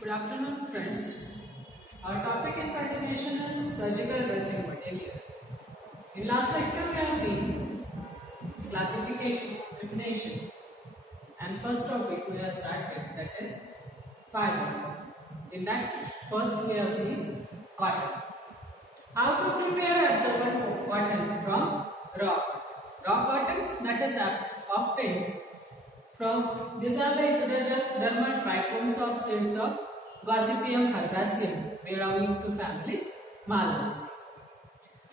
Good afternoon, friends. Our topic in continuation is surgical dressing material. In last lecture, we have seen classification, definition, and first topic we have started, that is fiber. In that, first we have seen cotton. How to prepare absorbent cotton from raw cotton? Raw cotton that is obtained from, these are the epidermal trichomes of seeds of Gossypium herbaceum belonging to family Malvaceae.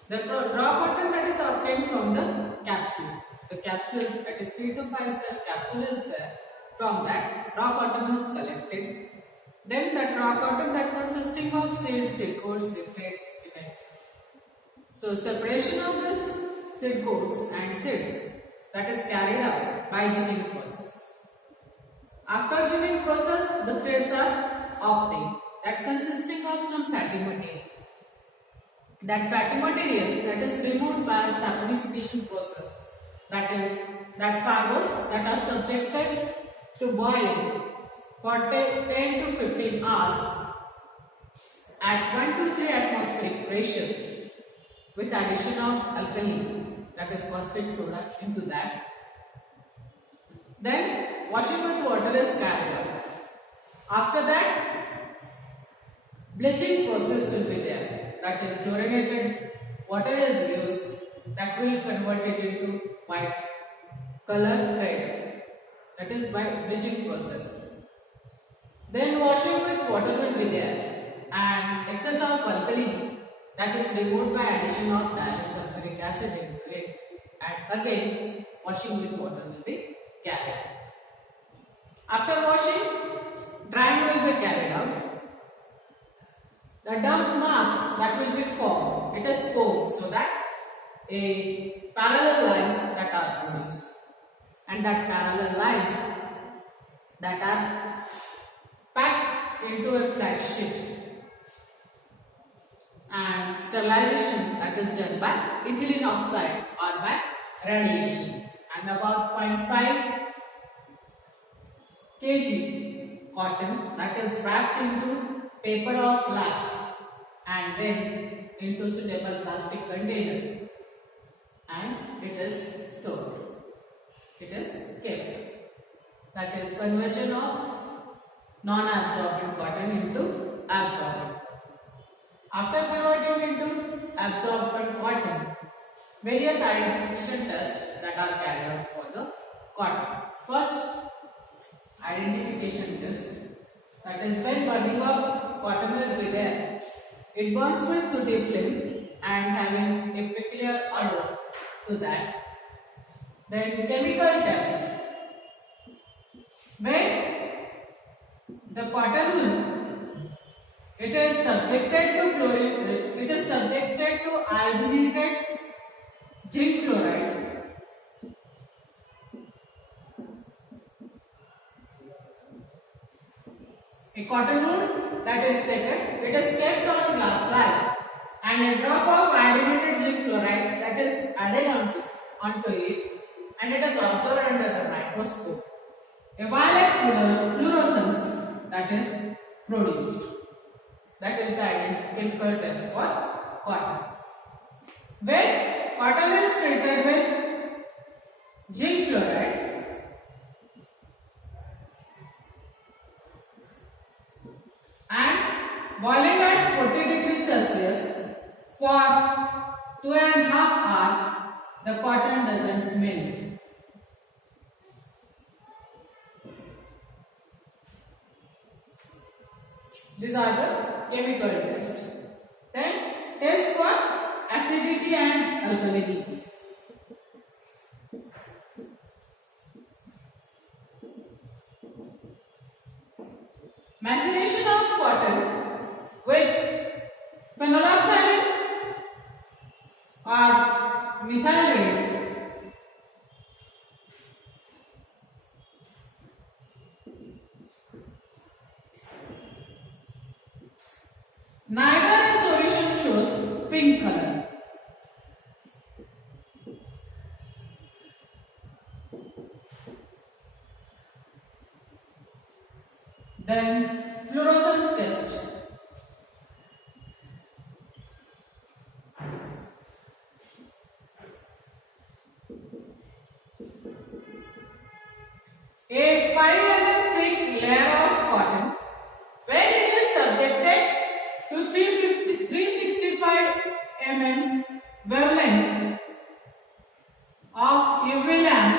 The raw cotton that is obtained from the capsule. The capsule, that is 3 to 5 cell capsule is there. From that, raw cotton is collected. Then that raw cotton that consisting of seeds, seed coats, leaflets, eventually. So separation of this seed coats and seeds that is carried out by ginning process. After ginning process, the threads are obtained, that consisting of some fatty material. That fatty material that is removed by saponification process, that is that fibers that are subjected to boiling for 10 to 15 hours at 1 to 3 atmospheric pressure with addition of alkali, that is caustic soda, into that. Then washing with water is carried out. After that, bleaching process will be there, that is fluorinated water is used, that will convert it into white color thread, that is by bleaching process. Then washing with water will be there, and excess of alkali that is removed by addition of disulfuric acid into it, and again washing with water will be carried out. After washing, drying will be carried out. The dump mass that will be formed, it is poured so that a parallel lines that are produced, and that parallel lines that are packed into a flat sheet, and sterilization that is done by ethylene oxide or by radiation, and about 0.5 kg cotton that is wrapped into paper of flaps and then into suitable plastic container, and it is sold. It is kept. That is conversion of non-absorbent cotton into absorbent. After converting into absorbent cotton, various identification tests that are carried out for the cotton. First, identification test, that is when burning of cotton will be there. It burns with sooty flame and having a peculiar odor to that. Then chemical test, when the cotton wool, it is subjected to chlorine, it is subjected to iodinated zinc chloride. A cotton wool that is taken, it is kept on glass slab, and a drop of iodinated zinc chloride that is added onto it, and it is observed under the microscope. A violet fluorescence that is produced. That is the chemical test for cotton. When cotton is treated with zinc chloride, boiling at 40 degrees Celsius for 2.5 hours, the cotton doesn't melt. These are the chemical tests. Then test for acidity and alkalinity. Maceration of cotton with phenolphthalein or methylene neither a solution shows pink color. Then fluorescence A 5 mm thick layer of cotton, when it is subjected to 365 mm wavelength of UV lamp,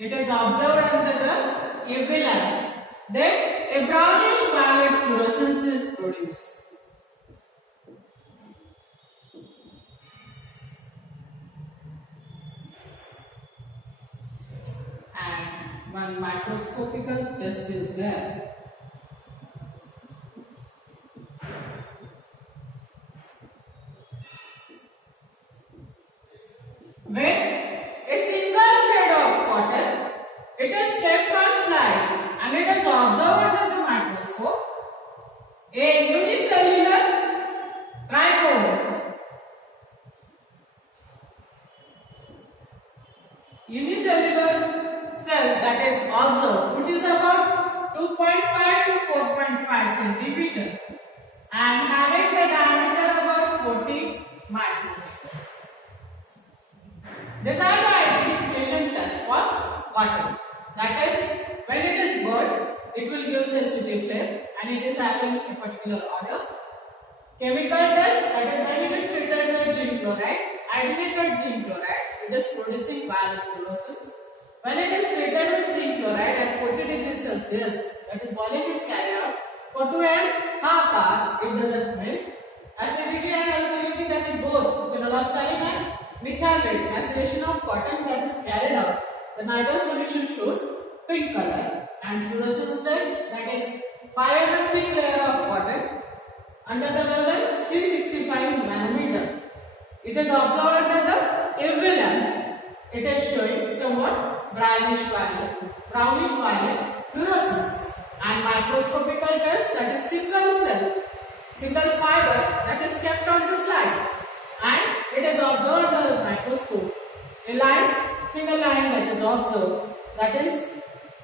it is observed under the UV lamp, then a brownish violet fluorescence is produced. And one microscopical test is there. When a single thread of cotton, it is kept on slide and it is observed under the microscope, a unicellular tripod, unicellular cell that is observed, which is about 2.5 to 4.5 centimeter and having the diameter about 40 micrometer. These are the identification tests for cotton. That is, when it is burnt, it will give a sooty flame and it is having a particular odor. Chemical test, that is when it is treated with zinc chloride, activated zinc chloride, it is producing violet fluorescence. When it is treated with zinc chloride at 40 degrees Celsius, that is boiling is carried out for 2.5 hours, it doesn't melt. Acidity and alkalinity, that is both phenolphthalein and methyl maceration of cotton, that is carried out. The neither solution shows pink color and fluorescence test, that is 5 mm thick layer of cotton under the wavelength 365 nanometer. It is observed under the UV lamp. It is showing somewhat brownish violet fluorescence. And microscopical test, that is single fiber that is kept on the slide. And it is observed under the microscope. A single line that is observed, that is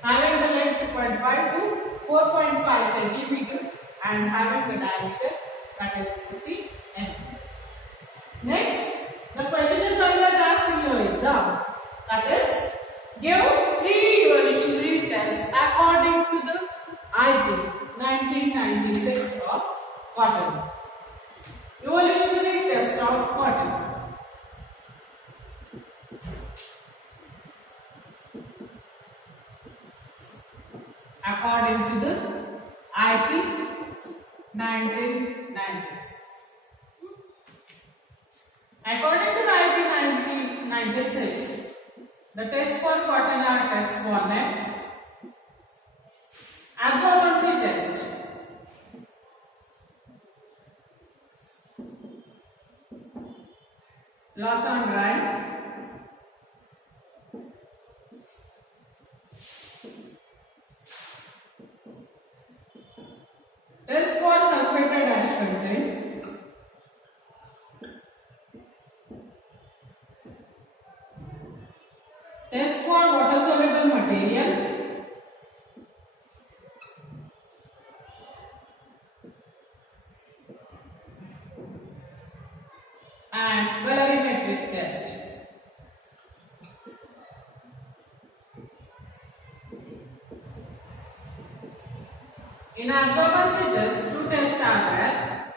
having the length 2.5 to 4.5 centimeter and having the diameter that is 40 mm. Next, the question is always asked in your exam, that is, give 3 evolutionary tests according to the IP 1996 of cotton. Evolutionary test of cotton. According to the IP 1996. According to the IP 1996, the test for cotton are test for NEPS, absorbency test, loss on drying, test for sulfated ash content, test for water soluble material, and colorimetric test. In absorbency test, 2 tests are there: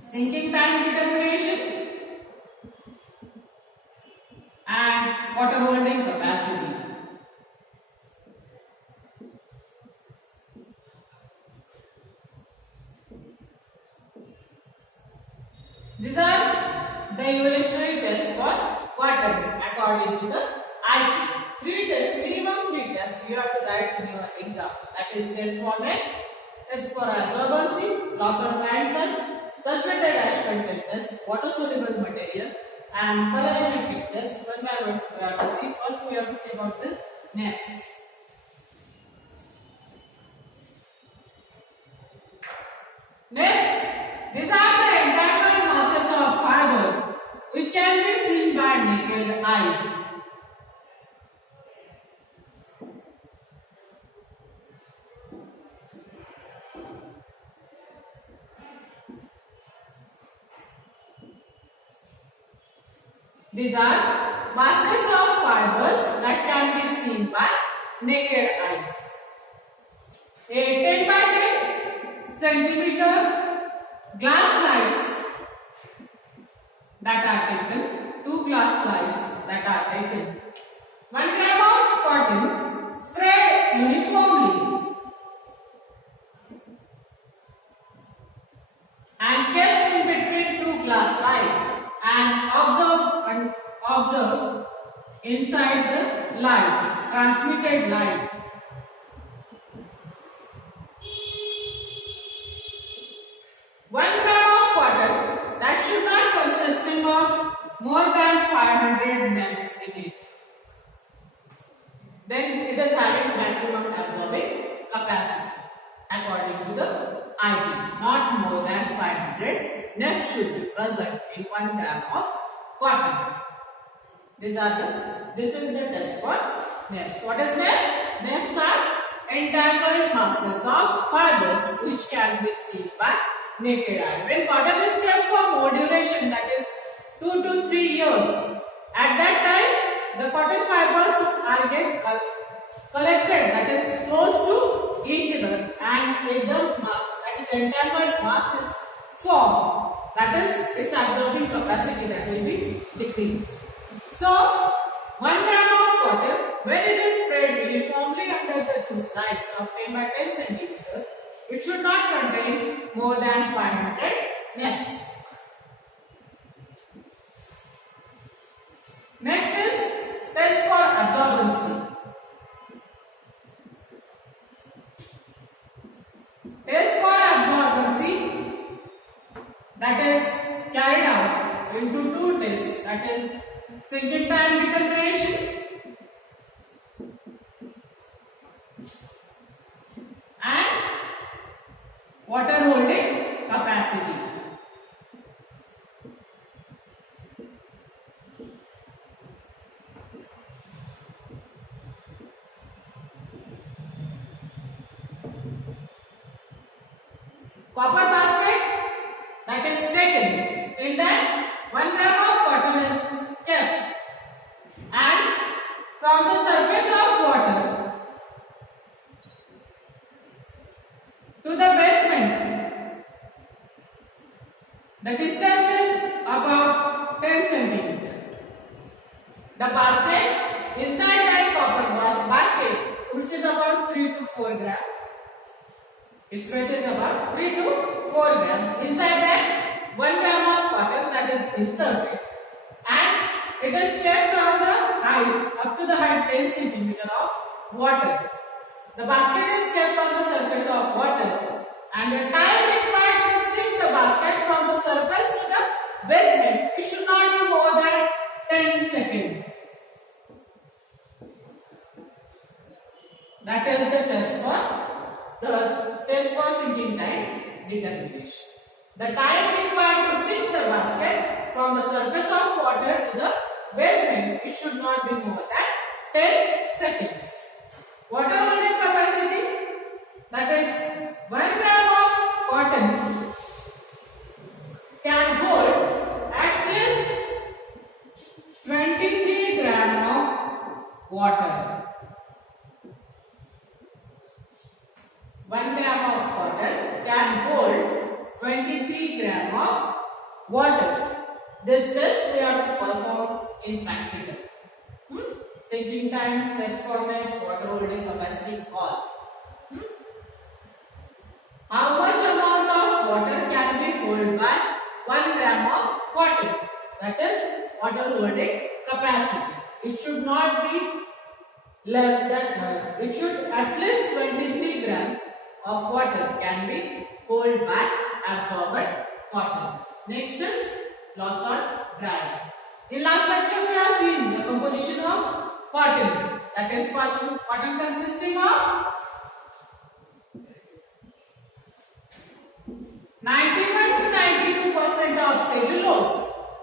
sinking time determination and water holding capacity. These are the evolutionary tests for cotton according to the IP. 3 tests, minimum 3 tests you have to write in your exam. That is test for NEPS, test for absorbency, loss of time test, sulfated ash content test, water soluble material, and colorimetric test. One by one we have to see. First we have to see about the NEPS. NEPS, these are the internal masses of fiber which can be seen by naked eyes. These are masses of fibers that can be seen by naked eyes. A 10 by 10 centimeter glass slides that are taken, 2 glass slides that are taken. 1 gram of cotton spread uniformly and kept in between 2 glass slides and observed inside the light, transmitted light. That should not consisting of more than 500 nits in it. Then it is having maximum absorbing capacity according to the ID. Not more than 500 nits should be present in 1 gram of cotton. This is the test for nets. What is nets? Nets are entangled masses of fibers which can be seen by naked eye. When cotton is kept for more duration, that is 2 to 3 years, at that time the cotton fibers are get collected, that is close to each other, and a dump mass, that is entangled mass, is formed. That is its absorbing capacity that will be decreased. So 1 gram of cotton, when it is spread uniformly under the 2 slides of 10 by 10 centimeter, it should not contain more than 500 nits. Next is test for absorbency. Test for absorbency, that is carried out into 2 tests, that is sinking time determination and water holding capacity. Copper basket that is taken, in that 1 gram of cotton is kept, and from the surface of water to the basement, the distance is about 10 centimeter. The basket, inside that copper basket, which is about 3 to 4 gram. Its weight is about 3 to 4 gram. Inside that 1 gram of cotton that is inserted, and it is kept on the height, up to the height 10 centimeter of water. The basket is kept on the surface of water, and the time required to sink the basket from the surface to the basement, it should not be more than 10 seconds. That is the test for sinking time determination. The time required to sink the basket from the surface of water to the basement, it should not be more than 10 seconds. Water holding capacity, that is 1 gram of cotton can hold at least 23 gram of water. 1 gram of cotton can hold 23 gram of water. This test we have to perform in practical. Sinking time, test for nets, water holding capacity, all. How much amount of water can be held by 1 gram of cotton? That is water holding capacity. It should not be less than, it should at least 23 gram of water can be held by absorbed cotton. Next is loss on drying. In last lecture we have seen the composition of cotton. That is cotton consisting of 91 to 92% of cellulose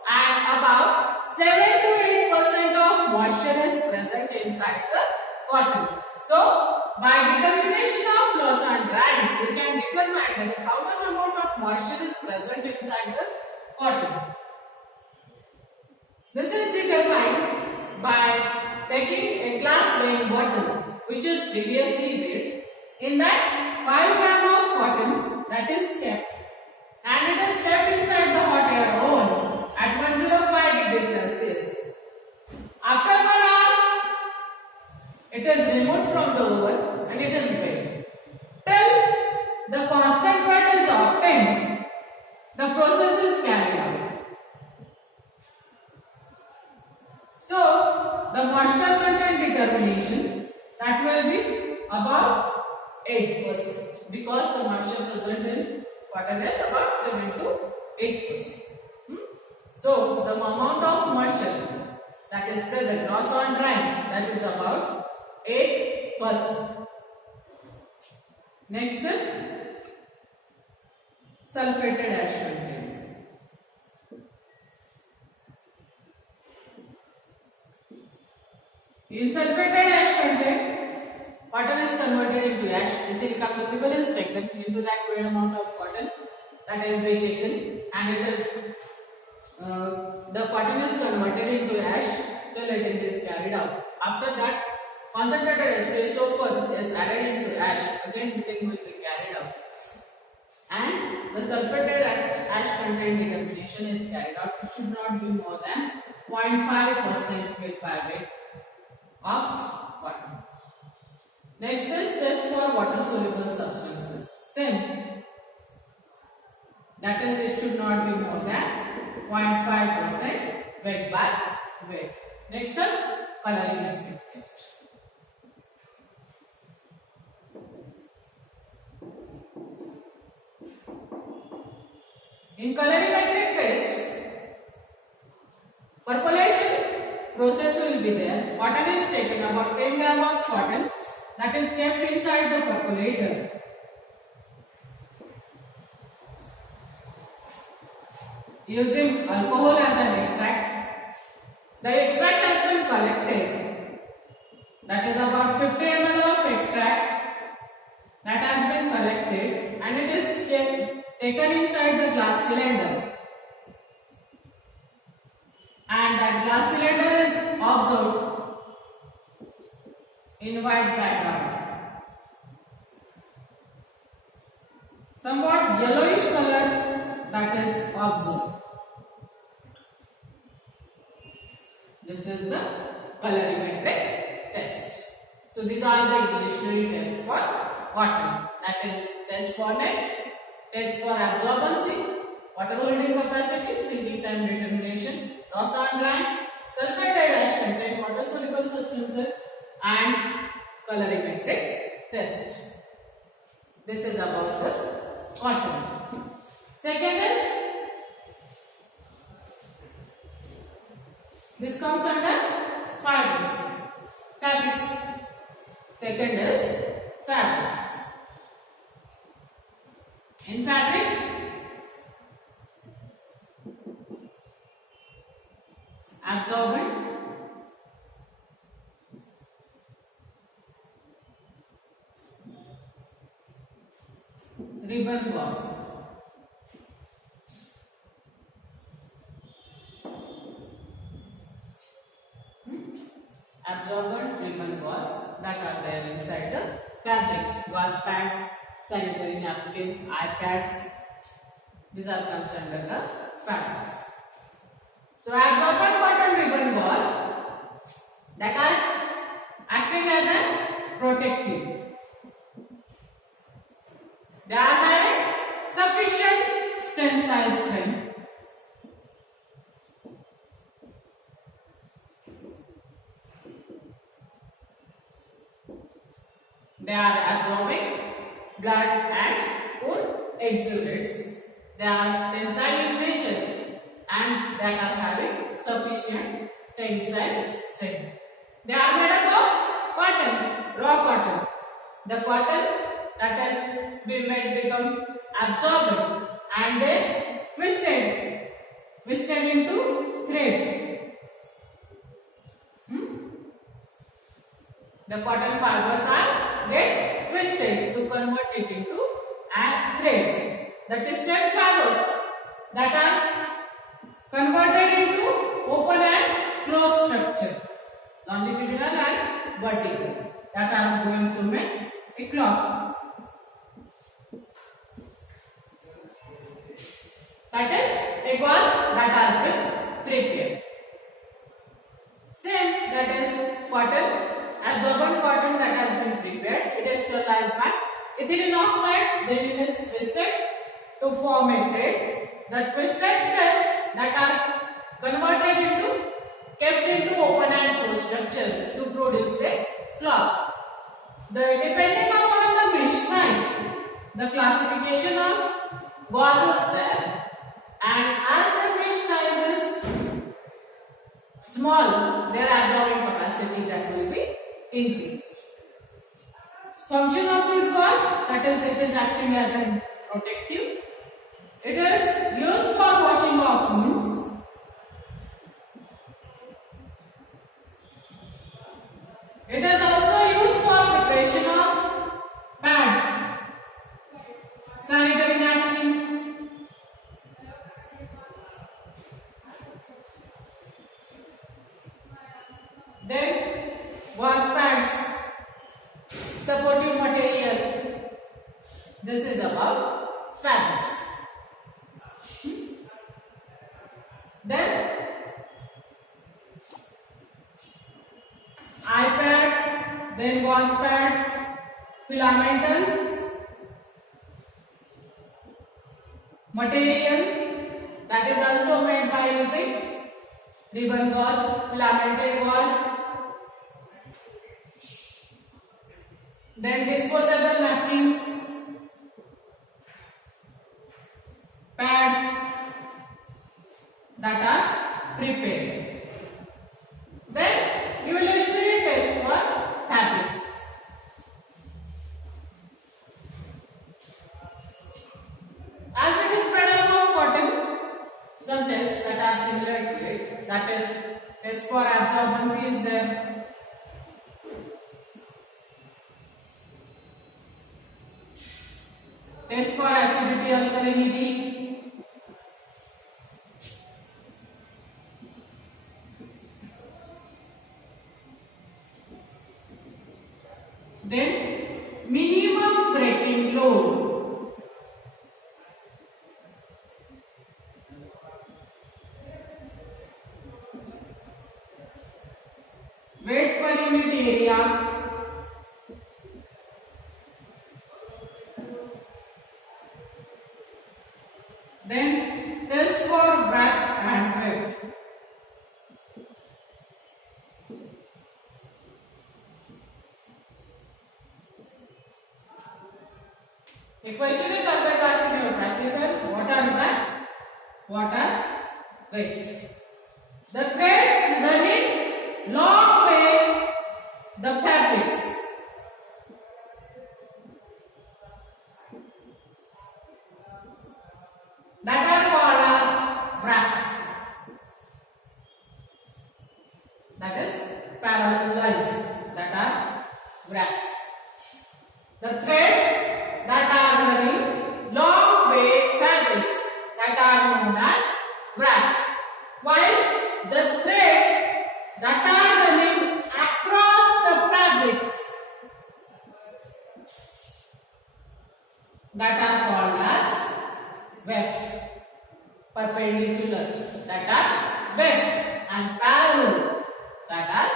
and about 7 to 8% of moisture is present inside the cotton. So, by determination of loss and drying, we can determine that is how much amount of moisture is present inside the cotton. This is determined by taking a glass weighing bottle which is previously made. In that 5 gram of cotton that is kept, and it is kept inside the hot air oven at 105 degrees Celsius. After 1 hour, it is removed from the oven and it is wet. Till the constant wet is obtained, the process is carried out. So, the moisture content determination, that will be about 8% because the moisture present in cotton is about 7 to 8%. So, the amount of moisture that is present, loss on drying, that is about 8%. Next is sulfated ash content. In sulfated ash content, cotton is converted into ash. The silica crucible is taken into that great amount of cotton that is being taken, and it is the cotton is converted into ash till it is carried out. After that, concentrated sulfur is added into ash. Again, heating will be carried out, and the sulfated ash content determination is carried out. It should not be more than 0.5% weight by weight of cotton. Next is test for water soluble substances. Same. That is, it should not be more than 0.5% weight by weight. Next is colorimetric test. In colorimetric test, percolation process will be there. Cotton is taken, about 10 gram of cotton that is kept inside the percolator. Using alcohol as an extract. The extract has been collected. That is about 50 ml of extract that has been collected, and it is taken inside the glass cylinder. And that glass cylinder is observed in white background. Somewhat yellowish color that is observed. This is the colorimetric test. So these are the evolutionary tests for cotton. That is test for nets, test for absorbency, water holding capacity, sinking time determination, loss on drying, sulfated ash content, water soluble substances, and colorimetric test. This is about the cotton. Second is, this comes under fabrics. Second is fabrics. In fabrics, absorbent, ribbon gauze. Absorbent, ribbon gauze, that are there inside the fabrics. Gauze pad, sanitary napkins, iPads, these are comes under the fabrics. So absorbent cotton ribbon gauze that are acting as a protective. They are having sufficient tensile strength. They are absorbing blood and wood exudates. They are tensile in nature and that are having sufficient tensile strength. They are made up of cotton, raw cotton. The cotton that has been made become absorbent and then twisted into threads. The cotton fibers are get twisted to convert it into threads. The twisted fibers that are converted into open and closed structure, longitudinal and vertical. that are going to make a cloth. That is a gauze that has been prepared. Same, that is cotton, absorbent cotton that has been prepared. It is sterilized by ethylene oxide, then it is twisted to form a thread. The twisted thread that are converted into, kept into open and closed structure to produce a cloth. Depending upon the mesh size, the classification of gauze is there, and as the mesh size is small, their absorbing capacity that will be increased. Function of this gauze, that is, it is acting as a protective. It is used for washing off wounds. It is also used for preparation of pads, sanitary napkins, then gauze pads, supportive material. This is about fabrics. Then eye pads, then gauze pads, filamental material that is also made by using ribbon gauze, filamented gauze. Then disposable napkins, pads that are prepared. Then evolutionary test for fabrics. As it is made up of cotton, some tests that are similar to it, that is test for absorbency is there. Test for acidity, alkalinity. Then minimum breaking load. Weight per unit area. Then test for wrap and weft. A question is always asked in your practical, what are wrap? What are weft? The threads running long way the fabrics. That are called as wraps. That is parallel lines. That are wraps. The threads that are running long way fabrics that are known as wraps. While the threads that are running across the fabrics that are called as weft. Perpendicular that are weft and parallel that are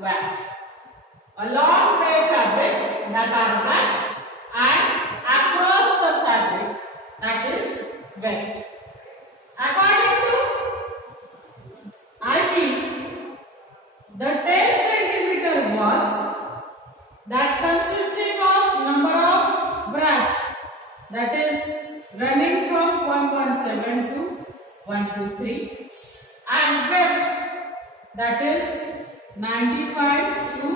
weft. A long way fabrics that are weft and across the fabric that is weft. According to IP, the 10 centimeter gauze that consisting of number of wraps that is running from 117 to 123 and weft that is 95 to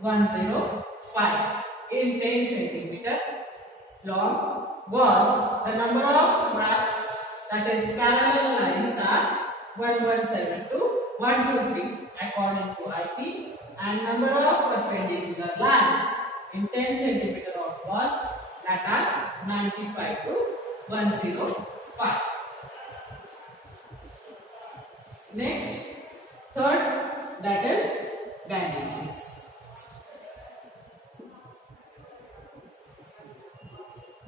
105 in 10 centimeter long gauze. The number of wraps that is parallel lines are 117 to 123 according to IP, and number of perpendicular lines in 10 centimeter of gauze that are 95 to 105. Next, third, that is bandages.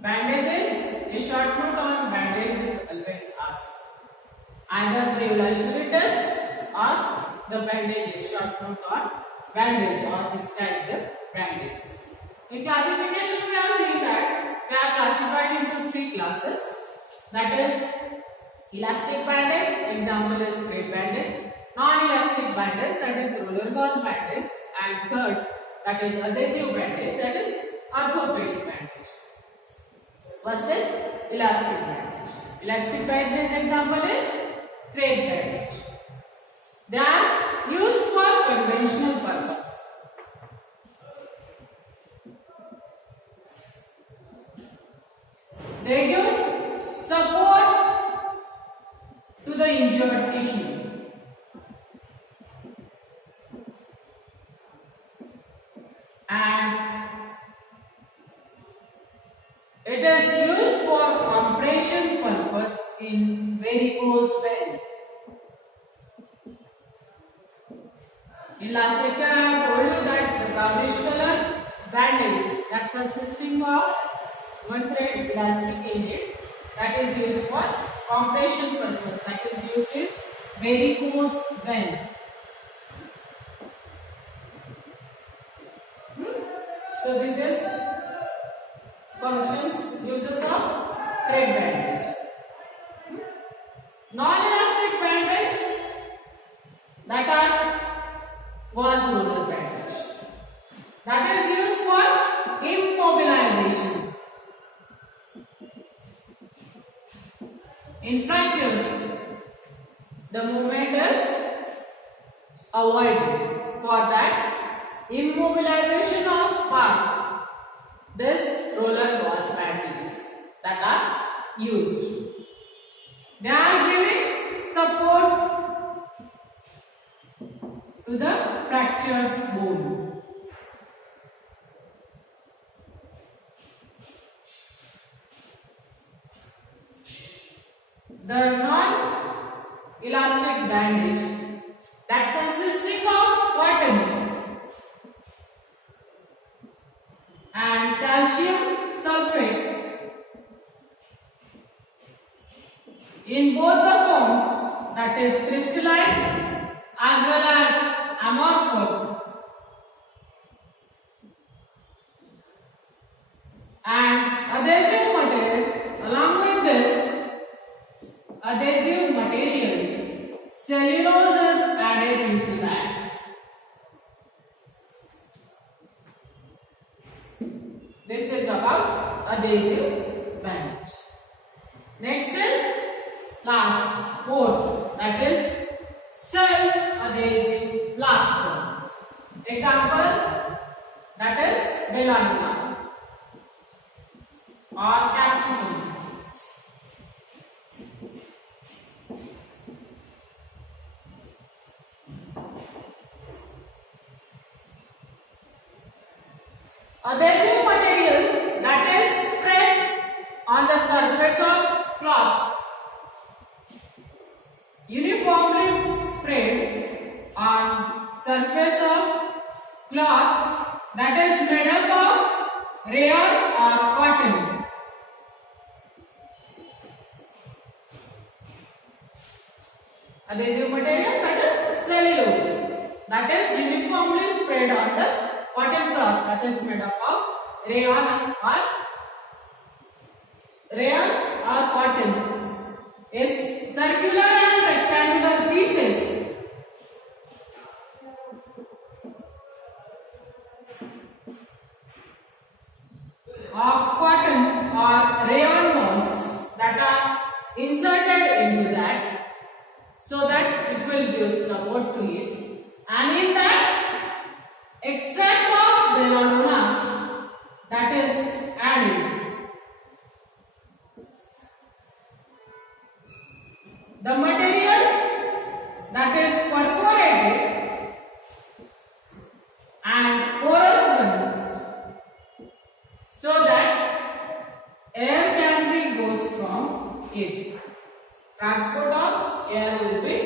Bandages. A short note on bandage is always asked. Either the elasticity test or the bandages. Short note on bandage or describe the bandages. In classification, we have seen that they are classified into three classes. That is elastic bandage. Example is crepe bandage. Non-elastic bandage, that is roller gauze bandage. And third, that is adhesive bandage, that is orthopedic bandage. First is elastic bandage. Elastic bandage example is crepe bandage. They are used for conventional purpose. They give support to the injured tissue. And it is used for compression purpose in varicose vein. In last lecture, I have told you that the brownish color bandage that consisting of one thread elastic in it, that is used for compression purpose, that is used in varicose vein. So this is functions, uses of thread bandage. Non-elastic bandage, that are gauze roller bandage, that is used for immobilization. In fractures, the movement is avoided. For that, immobilization of part, this roller gauze bandages that are used. They are giving support to the fractured bone. The non-elastic bandage that consisting of cotton and calcium sulfate in both the forms, that is crystalline as well as amorphous, and adhesive material. Along with this adhesive material, cellulose is added into that. This is about adhesive bandage. Next is last, fourth, that is self-adhesive plaster. Example, that is belladonna or capsicum. Adhesive material that is spread on the surface of cloth, uniformly spread on surface of cloth that is made up of rayon or cotton. Adhesive material that is cellulose, that is uniformly spread on the cotton cloth that is made up of rayon or cotton, is circular and rectangular pieces of cotton or rayon balls that are inserted into that, so that it will give support to it, and in that extract of belladonna that is added. The material that is perforated and porous one, so that air can be goes from it. Transport of air will be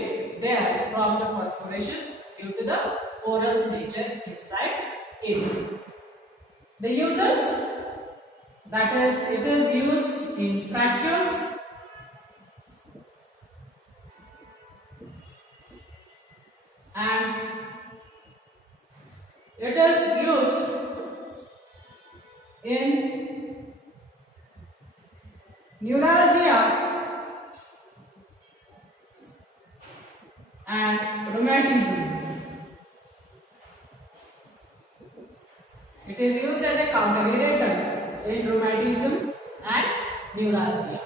there from the perforation due to the porous nature inside it. The uses, That is, it is used in fractures, and it is used in neuralgia and rheumatism. It is used as a counter-irritant in rheumatism and neuralgia.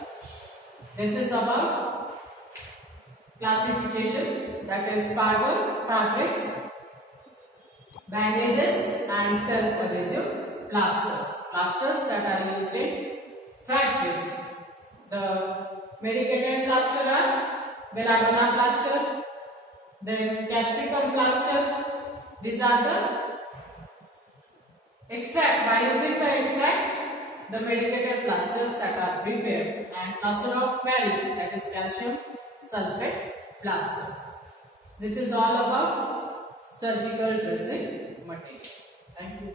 This is about classification, that is fiber, fabrics, bandages and self-adhesive plasters. Plasters that are used in fractures. The medicated plaster are belladonna plaster, then capsicum plaster. These are the extract. By using the extract, the medicated plasters that are prepared, and plaster of Paris, that is calcium sulfate plasters. This is all about surgical dressing material. Thank you.